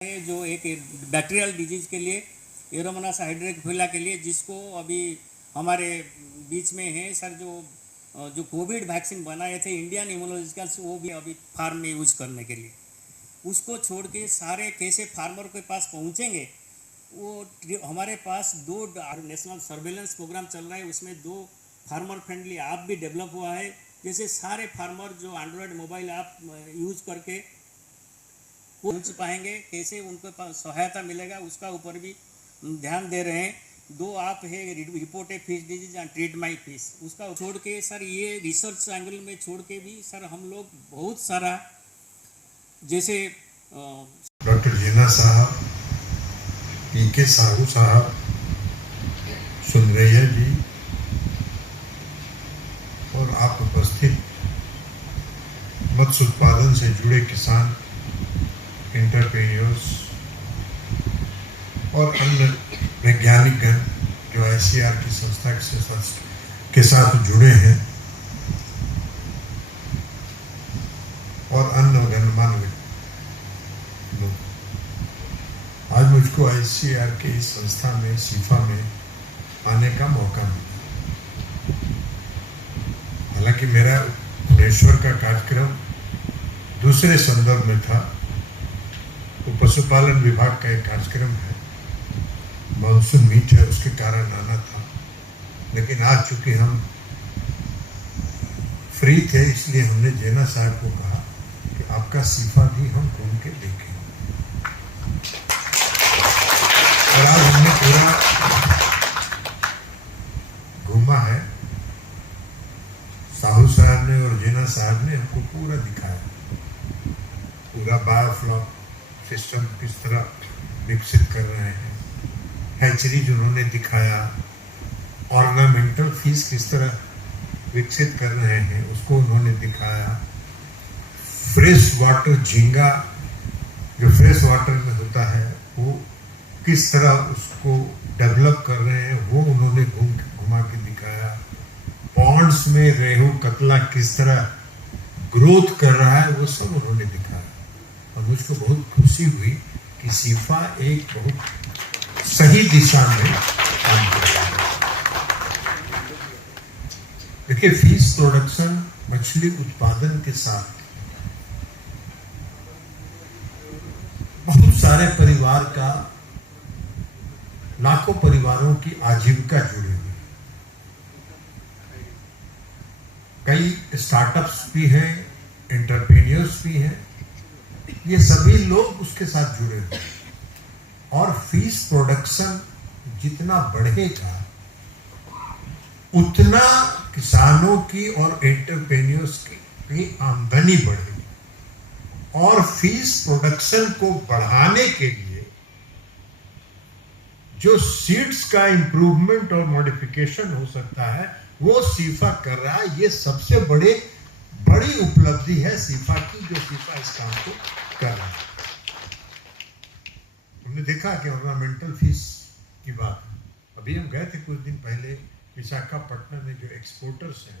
जो एक bacterial disease के लिए एरोमोनास हाइड्रोफिला के लिए जिसको अभी हमारे बीच में है सर, जो कोविड वैक्सीन बनाए थे इंडियन इम्यूनोलॉजिकल्स, वो भी अभी फार्म में यूज करने के लिए उसको छोड़ के सारे कैसे फार्मर के पास पहुंचेंगे। वो हमारे पास 2 नेशनल सर्वेलेंस प्रोग्राम चल रहा है, उसमें 2 फार्मर फ्रेंडली ऐप भी डेवलप हुआ है। जैसे सारे फार्मर जो एंड्रॉयड मोबाइल ऐप यूज करके पहुंच पाएंगे, कैसे उनको सहायता मिलेगा उसका ऊपर भी ध्यान दे रहे हैं। 2 ऐप है, report a fish disease and treat my fish, उसका छोड़ के सर ये रिसर्च एंगल में छोड़ के भी सर हम लोग बहुत सारा जैसे डॉक्टर जीना साहब, पीके साहू साहब, सुंदरैया जी और आप उपस्थित मत्स्य उत्पादन से जुड़े किसान, एंटरप्रेन्योर्स और अन्य वैज्ञानिकगण जो ICAR की संस्था के साथ जुड़े हैं और अन्य गणमान्य लोग, आज मुझको ICAR के इस संस्था में, सीफा में आने का मौका मिला। हालांकि मेरा भुवनेश्वर का कार्यक्रम दूसरे संदर्भ में था, तो पशुपालन विभाग का एक कार्यक्रम है, मानसून मीट है, उसके कारण आना था। लेकिन आज चूंकि हम फ्री थे, इसलिए हमने जेना साहब को कहा कि आपका सीफा भी हम घूम के देखें। और आज हमने पूरा घूमा है। साहू साहब ने और जेना साहब ने हमको पूरा दिखाया, पूरा बायोफ्लॉक सिस्टम किस तरह विकसित कर रहे हैं, हैचरीज उन्होंने दिखाया, ऑर्नामेंटल फिश किस तरह विकसित कर रहे हैं उसको उन्होंने दिखाया, फ्रेश वाटर झींगा जो फ्रेश वाटर में होता है वो किस तरह उसको डेवलप कर रहे हैं वो उन्होंने घुमा के दिखाया, पॉन्ड्स में रेहू कतला किस तरह ग्रोथ कर रहा है वो सब उन्होंने दिखाया। और मुझको बहुत खुशी हुई कि सीफा एक बहुत सही दिशा में काम कर रहा है। देखिए, फिश प्रोडक्शन, मछली उत्पादन के साथ बहुत सारे परिवार का, लाखों परिवारों की आजीविका जुड़ी हुई है। कई स्टार्टअप्स भी हैं, एंटरप्रेन्योर्स भी हैं, ये सभी लोग उसके साथ जुड़े हुए हैं। और फिश प्रोडक्शन जितना बढ़ेगा उतना किसानों की और एंटरप्रेन्योर्स की आमदनी बढ़ेगी। और फिश प्रोडक्शन को बढ़ाने के लिए जो सीड्स का इंप्रूवमेंट और मॉडिफिकेशन हो सकता है वो सीफा कर रहा है। ये सबसे बड़ी उपलब्धि है सीफा की, जो सीफा इस काम को कर रहा है। हमने देखा कि ऑर्नामेंटल फिश की बात, अभी हम गए थे कुछ दिन पहले विशाखापट्टनम में, जो एक्सपोर्टर्स हैं,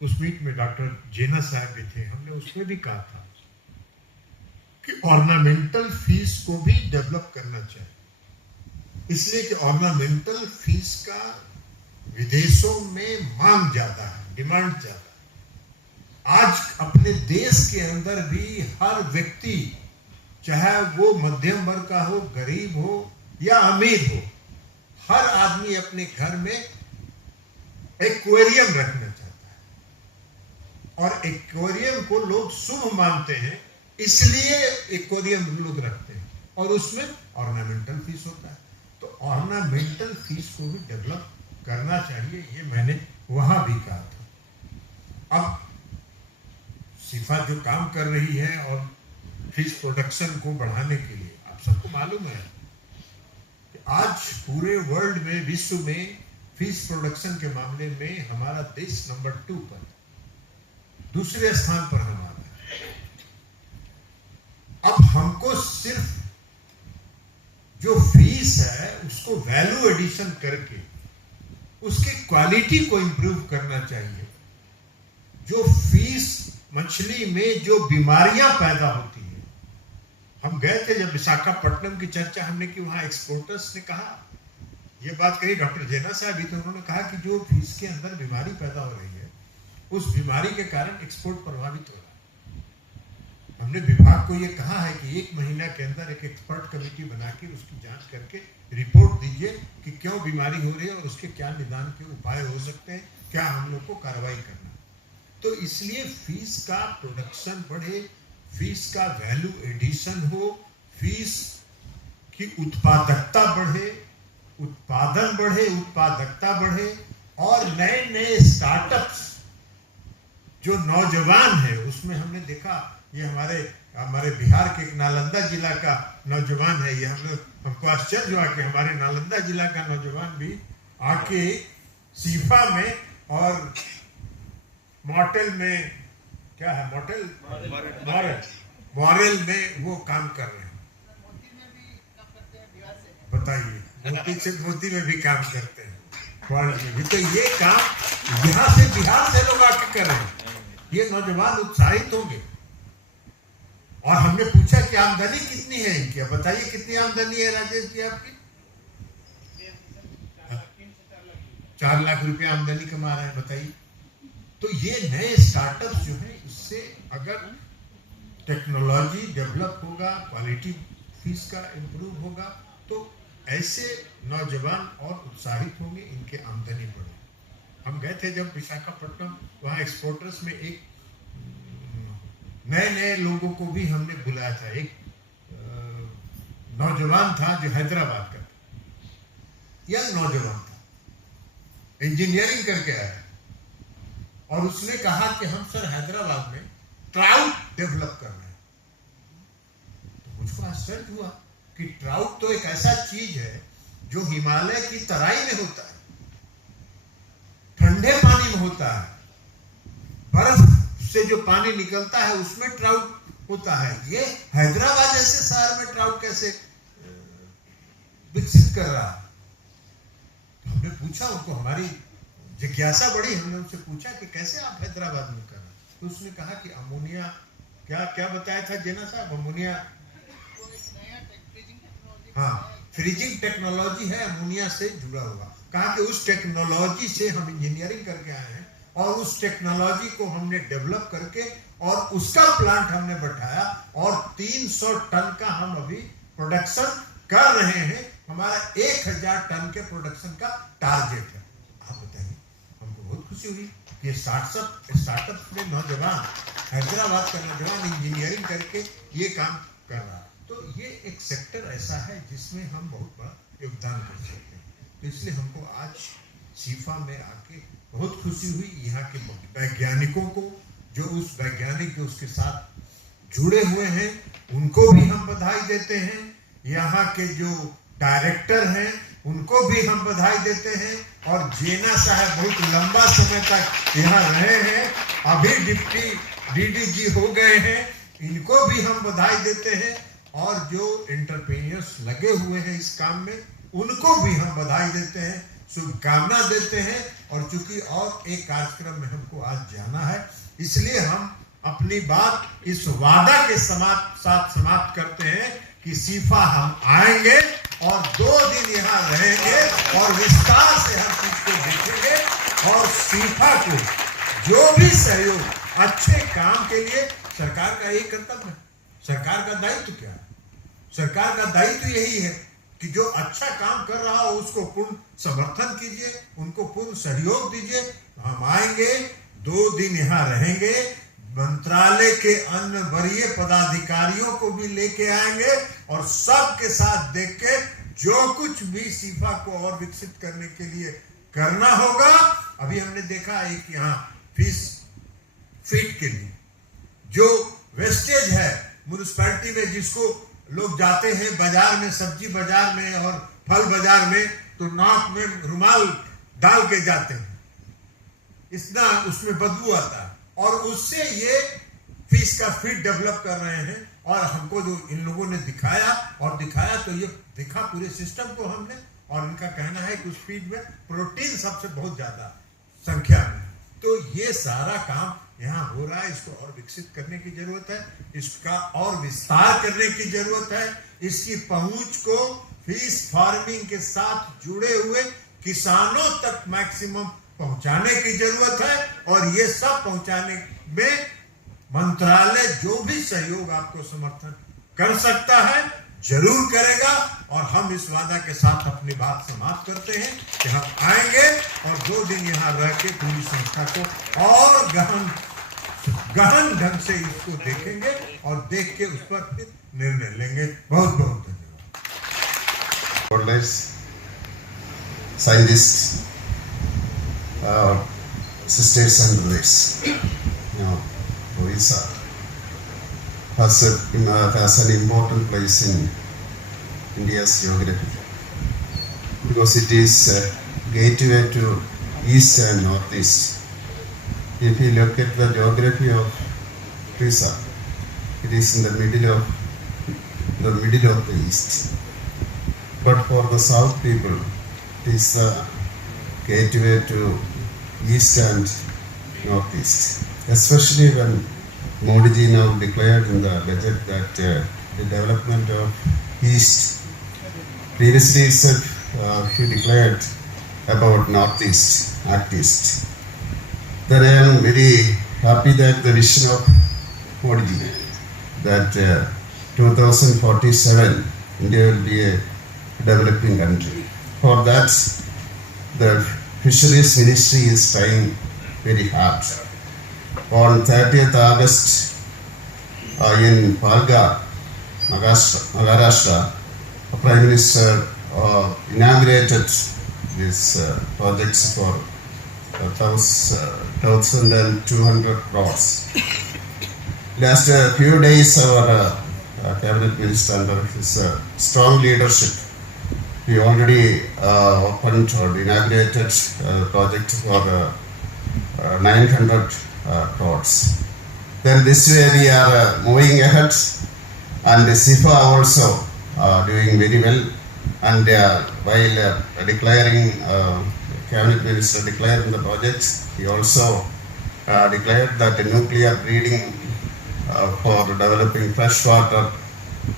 उस मीट में डॉक्टर जेना साहब भी थे। हमने उसमें भी कहा था कि ऑर्नामेंटल फिश को भी डेवलप करना चाहिए, इसलिए कि ऑर्नामेंटल फिश का विदेशों में मांग ज्यादा है, डिमांड ज्यादा है। आज अपने देश के अंदर भी हर व्यक्ति, चाहे वो मध्यम वर्ग का हो, गरीब हो या अमीर हो, हर आदमी अपने घर में एक्वेरियम रखना चाहता है। और एक्वेरियम को लोग शुभ मानते हैं, इसलिए एक्वेरियम लोग रखते हैं, और उसमें ऑर्नामेंटल फिश होता है। तो ऑर्नामेंटल फिश को भी डेवलप करना चाहिए, ये मैंने वहां भी कहा था। अब सीफा जो काम कर रही है और फिश प्रोडक्शन को बढ़ाने के लिए, आप सबको मालूम है कि आज पूरे वर्ल्ड में, विश्व में फिश प्रोडक्शन के मामले में हमारा देश नंबर 2 पर, दूसरे स्थान पर हमारा है। अब हमको सिर्फ जो फिश है उसको वैल्यू एडिशन करके उसकी क्वालिटी को इंप्रूव करना चाहिए। जो फिश मछली में जो बीमारियां पैदा होती है हम गए थे जब विशाखापट्टनम की चर्चा हमने की, वहां एक्सपोर्टर्स ने कहा, ये बात कही डॉक्टर जेना साहब भी, तो उन्होंने कहा कि जो फीस के अंदर बीमारी पैदा हो रही है उस बीमारी के कारण एक्सपोर्ट प्रभावित हो रहा है। हमने विभाग को ये कहा है कि 1 महीना के अंदर एक एक्सपर्ट कमेटी बना के उसकी जांच करके रिपोर्ट दीजिए कि क्यों बीमारी हो रही है और उसके क्या निदान के उपाय हो सकते हैं, क्या हम लोग को कार्रवाई करना। तो इसलिए फीस का प्रोडक्शन बढ़े, फीस का वैल्यू एडिशन हो, फीस की उत्पादकता बढ़े, उत्पादन बढ़े, उत्पादकता बढ़े, और नए नए स्टार्टअप्स जो नौजवान है, उसमें हमने देखा ये हमारे बिहार के एक नालंदा जिला का नौजवान है, ये हमको आश्चर्य हुआ कि हमारे नालंदा जिला का नौजवान भी आके सीफा में और मॉडल में, क्या है मॉडल मॉडल में वो काम कर रहे हैं। बताइए, मोती में भी काम करते हैं, मॉडल में भी। तो ये काम यहाँ से बिहार से लोग आके कर रहे हैं, ये नौजवान उत्साहित होंगे। और हमने पूछा कि आमदनी कितनी है इनकी, बताइए कितनी आमदनी है राजेश जी आपकी? 4 लाख रुपए आमदनी कमा रहे हैं, बताइए। तो ये नए स्टार्टअप्स जो हैं, इससे अगर टेक्नोलॉजी डेवलप होगा, क्वालिटी फीस का इम्प्रूव होगा, तो ऐसे नौजवान और उत्साहित होंगे, इनके आमदनी बढ़े। हम गए थे जब विशाखापट्टनम, वहाँ एक्सपोर्टर्स में एक नए लोगों को भी हमने बुलाया था। एक नौजवान था जो हैदराबाद का, यंग नौजवान था, इंजीनियरिंग करके आया, और उसने कहा कि हम सर हैदराबाद में ट्राउट डेवलप कर रहे हैं। तो मुझको आश्चर्य हुआ कि ट्राउट तो एक ऐसा चीज है जो हिमालय की तराई में होता है, ठंडे पानी में होता है, बर्फ से जो पानी निकलता है उसमें ट्राउट होता है। ये हैदराबाद जैसे शहर में ट्राउट कैसे विकसित कर रहा है? तो हमने पूछा उनको, हमारी जिज्ञासा बढ़ी, हमने उनसे पूछा कि कैसे आप हैदराबाद में कर रहे हैं? तो उसने कहा कि अमोनिया, क्या बताया था जेना साहब, अमोनिया, हाँ, फ्रीजिंग टेक्नोलॉजी है, अमोनिया से जुड़ा हुआ। कहा कि उस टेक्नोलॉजी से हम इंजीनियरिंग करके आए हैं, और उस टेक्नोलॉजी को हमने डेवलप करके और उसका प्लांट हमने बैठाया, और 300 टन का हम अभी प्रोडक्शन कर रहे हैं। हमारा 1000 टन के प्रोडक्शन का टारगेट है। आप बताइए, हमको बहुत खुशी हुई कि स्टार्टअप में नौजवान, हैदराबाद का नौजवान इंजीनियरिंग करके ये काम कर रहा है। तो ये एक सेक्टर ऐसा है जिसमें हम बहुत बड़ा योगदान कर सकते हैं। तो इसलिए हमको आज सीफा में आके बहुत खुशी हुई। यहाँ के वैज्ञानिकों को, जो उस वैज्ञानिक जो उसके साथ जुड़े हुए हैं, उनको भी हम बधाई देते हैं। यहाँ के जो डायरेक्टर हैं उनको भी हम बधाई देते हैं। और जेना साहब बहुत लंबा समय तक यहाँ रहे हैं, अभी डिप्टी डीडीजी हो गए हैं, इनको भी हम बधाई देते हैं। और जो एंटरप्रेन्योर्स लगे हुए हैं इस काम में, उनको भी हम बधाई देते हैं, शुभकामना देते हैं। और चूंकि और एक कार्यक्रम में हमको आज जाना है, इसलिए हम अपनी बात इस वादा के साथ समाप्त करते हैं कि सीफा हम आएंगे और 2 दिन यहाँ रहेंगे और विस्तार से हर चीज को देखेंगे। और सीफा को जो भी सहयोग अच्छे काम के लिए, सरकार का यही कर्तव्य है। सरकार का दायित्व क्या है? सरकार का दायित्व यही है कि जो अच्छा काम कर रहा हो उसको पूर्ण समर्थन कीजिए, उनको पूर्ण सहयोग दीजिए। हम आएंगे, 2 दिन यहाँ रहेंगे, मंत्रालय के अन्य वरीय पदाधिकारियों को भी लेके आएंगे, और सबके साथ देख के जो कुछ भी सीफा को और विकसित करने के लिए करना होगा। अभी हमने देखा एक यहाँ फीड के लिए जो वेस्टेज है म्युनिसिपैलिटी में, जिसको लोग जाते हैं बाजार में, सब्जी बाजार में और फल बाजार में, तो नाक में रुमाल डाल के जाते हैं, इतना उसमें बदबू आता है। और उससे ये फीस का फीड डेवलप कर रहे हैं। और हमको जो इन लोगों ने दिखाया तो ये दिखा पूरे सिस्टम को हमने, और इनका कहना है कि उस फीड में प्रोटीन सबसे बहुत ज्यादा संख्या में। तो ये सारा काम यहाँ हो रहा है, इसको और विकसित करने की जरूरत है, इसका और विस्तार करने की जरूरत है। इसकी पहुंच को फिश फार्मिंग के साथ जुड़े हुए किसानों तक मैक्सिमम पहुंचाने की जरूरत है। और ये सब पहुंचाने में मंत्रालय जो भी सहयोग आपको समर्थन कर सकता है जरूर करेगा। और हम इस वादा के साथ अपनी बात समाप्त करते हैं कि हम आएंगे और 2 दिन यहाँ रह के पूरी संस्था को और गहन ढंग से इसको देखेंगे और देख के उस पर फिर निर्णय लेंगे। बहुत बहुत धन्यवाद। Scientists, sisters and brothers, Orissa has an important place in India's geography because it is a gateway to east and northeast. If you look at the geography of Orissa, it is in the middle of the east. But for the south people, it is the gateway to east and northeast. Especially when Modi ji now declared in the budget that the development of east. Previously itself he declared about northeast, act east. Then I am very happy that the vision of Modi ji that 2047 India will be a developing country. For that, the Fisheries Ministry is trying very hard. On 30th August in Palghar, Maharashtra, the Prime Minister inaugurated these projects for 1,200 crores. Last few days, our Cabinet Minister, under his strong leadership, we already opened or inaugurated a project for 900 crores. Then this way we are moving ahead, and SIFA also doing very well. And while declaring, Cabinet Minister declared in the projects, he also declared that the nuclear breeding for developing freshwater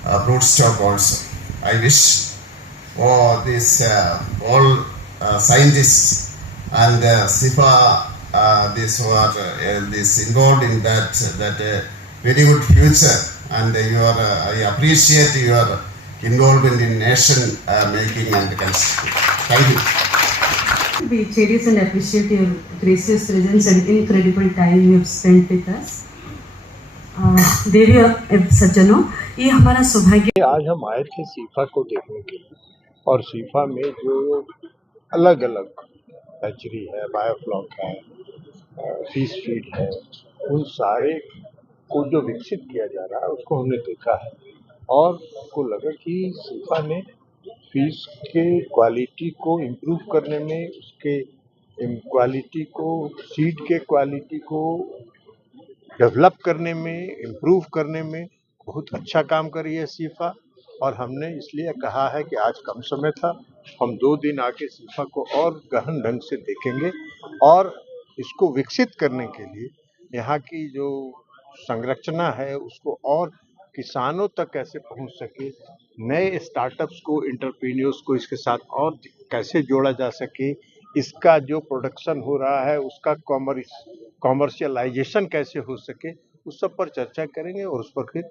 broodstock also. I wish all scientists and SIFA this were this involved in that very good future, and I appreciate your involvement in nation making and construction. Thank you. We cherish and appreciate your gracious presence and incredible time you have spent with us. देवी सज्जनों, ये हमारा सौभाग्य। आज हम आए थे सीफा को देखने के लिए, और सीफा में जो अलग अलग हैचरी है, बायोफ्लॉक है, फिश फीड है, उन सारे को जो विकसित किया जा रहा है उसको हमने देखा है। और हमको लगा कि सीफा ने फिश के क्वालिटी को इम्प्रूव करने में, उसके क्वालिटी को, सीड के क्वालिटी को डेवलप करने में, इम्प्रूव करने में बहुत अच्छा काम करी है सीफा। और हमने इसलिए कहा है कि आज कम समय था, हम 2 दिन आके सीफा को और गहन ढंग से देखेंगे और इसको विकसित करने के लिए यहाँ की जो संरचना है उसको और किसानों तक कैसे पहुँच सके, नए स्टार्टअप्स को, एंटरप्रेन्योर्स को इसके साथ और कैसे जोड़ा जा सके, इसका जो प्रोडक्शन हो रहा है उसका कॉमर्शियलाइजेशन कैसे हो सके, उस सब पर चर्चा करेंगे और उस पर फिर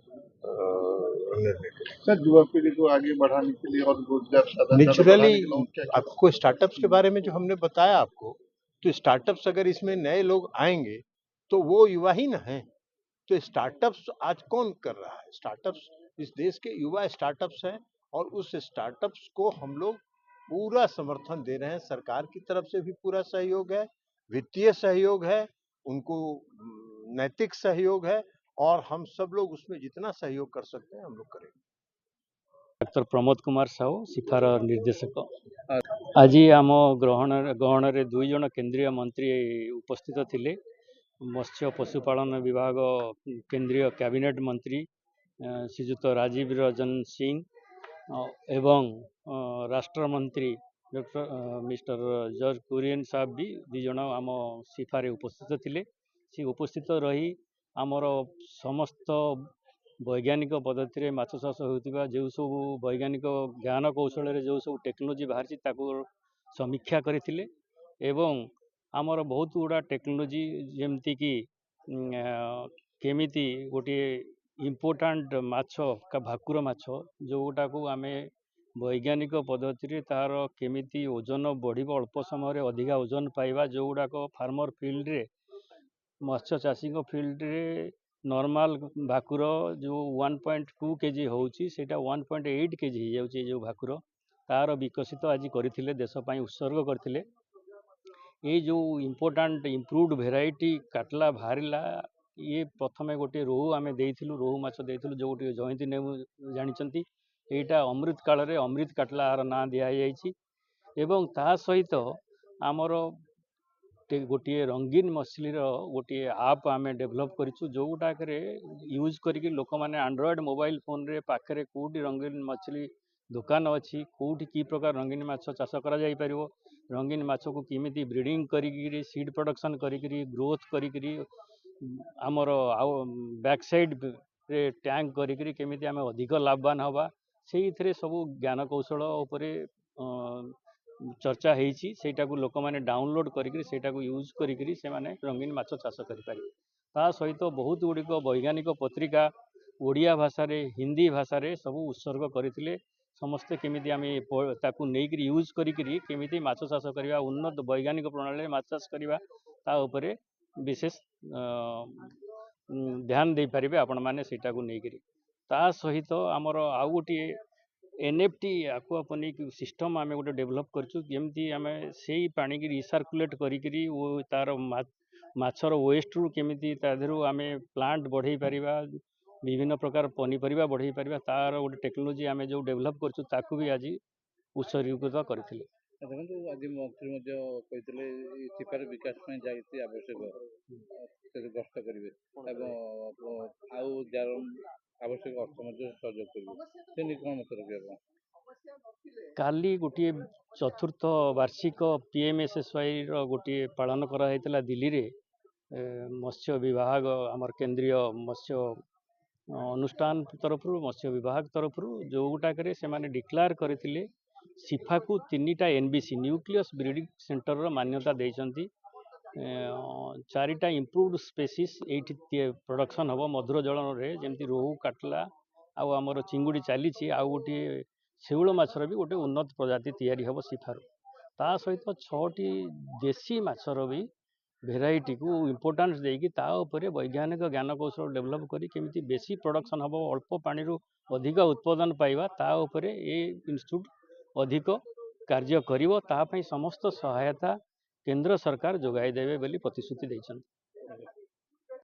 निर्णय करेंगे। सर, युवा पीढ़ी को आगे बढ़ाने के लिए और रोजगार नेचुरली आपको स्टार्टअप्स के बारे में जो हमने बताया आपको, तो स्टार्टअप्स अगर इसमें नए लोग आएंगे तो वो युवा ही ना हैं। तो स्टार्टअप्स आज कौन कर रहा है? स्टार्टअप्स इस देश के युवा स्टार्टअप्स हैं, और उस स्टार्टअप्स को हम लोग पूरा समर्थन दे रहे हैं। सरकार की तरफ से भी पूरा सहयोग है, वित्तीय सहयोग है, उनको नैतिक सहयोग है, और हम सब लोग उसमें जितना सहयोग कर सकते हैं हम लोग करेंगे। डॉक्टर प्रमोद कुमार साहू, सिफार निर्देशक। आज आम ग्रहण रे 2 जन केंद्रीय मंत्री उपस्थित थिले। मत्स्य पशुपालन विभाग केंद्रीय कैबिनेट मंत्री श्रीजुत राजीव रंजन सिंह एवं राष्ट्र मंत्री डॉक्टर मिस्टर जॉर्ज कुरियन साहब भी 2 जन आम सिफारे उपस्थित थिले। से उपस्थित रही आमर समस्त वैज्ञानिक पद्धति में माछ चाष होता जो सब वैज्ञानिक ज्ञान कौशल जो सब टेक्नोलोजी बाहरी समीक्षा करते एवं आमर बहुत गुड़ा टेक्नोलोजी जमती कि केमिति गोटे इम्पोर्टाट माछ का भाकुर माछ जोटा को आम वैज्ञानिक पद्धति तार केमिति ओजन बढ़ अल्प समय अधिका ओजन पाइबा जो गुड़ाक फार्मर फील्ड रे मत्स्य चाषी फील्ड रे नॉर्मल भाकुर जो 1.2 kg होउची सेटा 1.8 kg हो जाउची जो भाकुर तार विकसित आज करथिले देश पई उत्सर्ग करथिले ये जो इम्पोर्टाट इम्प्रूव्ड भेराइटी काटला बाहरिला ये प्रथमे गोटे रोहू आम देइथिलु रोहू माछ देइथिलु जो गोटे जयंती नेमु जानिचंती एटा अमृत काल रे अमृत काटला आर ना दिया जाइछि एवं ता सहित आमर गोटे रंगीन मछली गोटे आप आम डेभलप करूँ जोटाक यूज करके लोक मैंने एंड्रॉयड मोबाइल फोन रे पाखे कौटी रंगीन मछली दुकान अच्छी कौटी की प्रकार रंगीन माछ चाष कर रंगीन माछ को किमिति ब्रीडिंग करी सीड प्रोडक्शन करी ग्रोथ करी आमर बैक साइड रे टैंक करी केमिति आम अधिक लाभवान हवा से सब ज्ञान कौशल उपरे चर्चा होती सेटा को लोक मैंने डाउनलोड करी यूज करी से माने रंगीन माछ चाष करें ता सहित बहुत गुड़िक वैज्ञानिक पत्रिका ओडिया भाषा रे हिंदी भाषा रे सब उत्सर्ग करते समस्ते केमिति आम ताकू नहीं यूज करी केमिति माछ चाष करवा उन्नत वैज्ञानिक प्रणाली माछ चाष करवा ता उपरे विशेष ध्यान दे पारे आपण मैंने सेटा को नहीं ता सहित आमर आउ गोटे NFT आक्वापोनिक सिस्टम आम गोटे डेभलप करमती आम से पानी की रिसार्कुलेट करी तार माछर वेस्ट रु केमिति ताधरू आम प्लांट बढ़े पारिबा विभिन्न प्रकार पनीपरिया बढ़े पारिबा तार गोटे टेक्नोलोजी आम जो डेभलप करछु भी आज उत्सर्गीकृत करथिले देखो आज मंत्री कहते सिपार विकास जाती आवश्यक गस्त करेंगे आवश्यक अर्थ सहयोग करेंगे कौन मत रखिए काली गोटे चतुर्थ वार्षिक PMSSY गोटे पालन कराइला दिल्ली रे मत्स्य विभाग आमर केंद्रीय मत्स्य अनुष्ठान तरफ मत्स्य विभाग तरफ जो गुटाक से माने डिक्लेयर करथिले सिफा को 3टा NBC न्यूक्लियस ब्रीडिंग सेंटर मान्यता देइछंती 4टा इम्प्रूव्ड स्पेसीस एठी प्रोडक्शन हम मधुर जल रे जेमती रोहू काटला आउ आमर चिंगुड़ी चली आउ गोटे शेउल माछर भी गोटे उन्नत प्रजाति तैयारी हम सिफार ता सहित 6टी देशी माछर भी भेराइटी को इम्पोर्टान्स देकी ता उपरे वैज्ञानिक ज्ञान कौशल डेभलप करी केमिति बेसी प्रोडक्शन हम अल्प पानी रू अधिक उत्पादन पाइबा ता उपरे ए इंस्टीट्यूट अधिक कार्य करिवो ता पई समस्त सहायता केंद्र सरकार जोगाई देबे बोली प्रतिश्रुति दैछन।